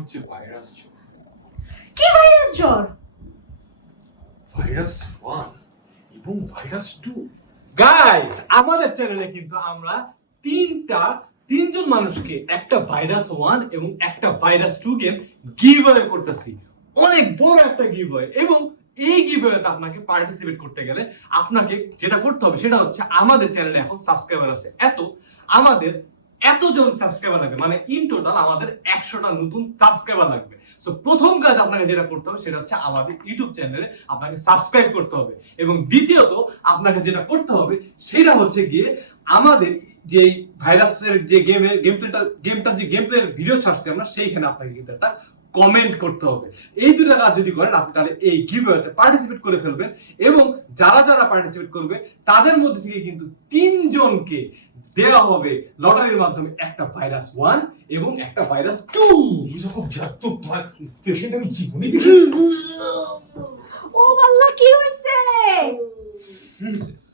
হচ্ছে ভাইরাস জ্বর। কি ভাইরাস জ্বর? ভাইরাস 1 এবং ভাইরাস 2। গাইস, আমাদের চ্যানেলে কিন্তু আমরা তিনজন মানুষকে একটা ভাইরাস 1 এবং একটা ভাইরাস 2 গেম গিভঅ্যাওয়ে করতেছি। অনেক বড় একটা গিভঅ্যাওয়ে, এবং এই গিভঅ্যাওয়েতে আপনাকে পার্টিসিপেট করতে গেলে আপনাকে যেটা করতে হবে সেটা হচ্ছে আমাদের চ্যানেলে এখন সাবস্ক্রাইবার আছে আমাদের এতজন সাবস্ক্রাইবার লাগবে, মানে ইন টোটাল আমাদের 100টা নতুন সাবস্ক্রাইবার লাগবে। সো প্রথম কাজ আপনাকে যেটা করতে হবে সেটা হচ্ছে আমাদের ইউটিউব চ্যানেলে আপনাকে সাবস্ক্রাইব করতে হবে, এবং দ্বিতীয়ত আপনাকে যেটা করতে হবে সেটা হচ্ছে গিয়ে আমাদের যে ভাইরাসের যে গেমটার যে গেম প্লের ভিডিও ছাড়ছি আমরা, সেইখানে আপনাকে কিন্তু একটা কমেন্ট করতে হবে। এই দুটো কাজ যদি করেন আপনি তাহলে এই গিভঅ্যাওয়েতে পার্টিসিপেট করে ফেলবেন, এবং যারা যারা পার্টিসিপেট করবে তাদের মধ্যে থেকে কিন্তু 3 জনকে দেওয়া হবে লটারির মাধ্যমে একটা ভাইরাস 1 এবং একটা ভাইরাস 2। এরকম যত পেশেন্ট আমি জীবনে দেখি।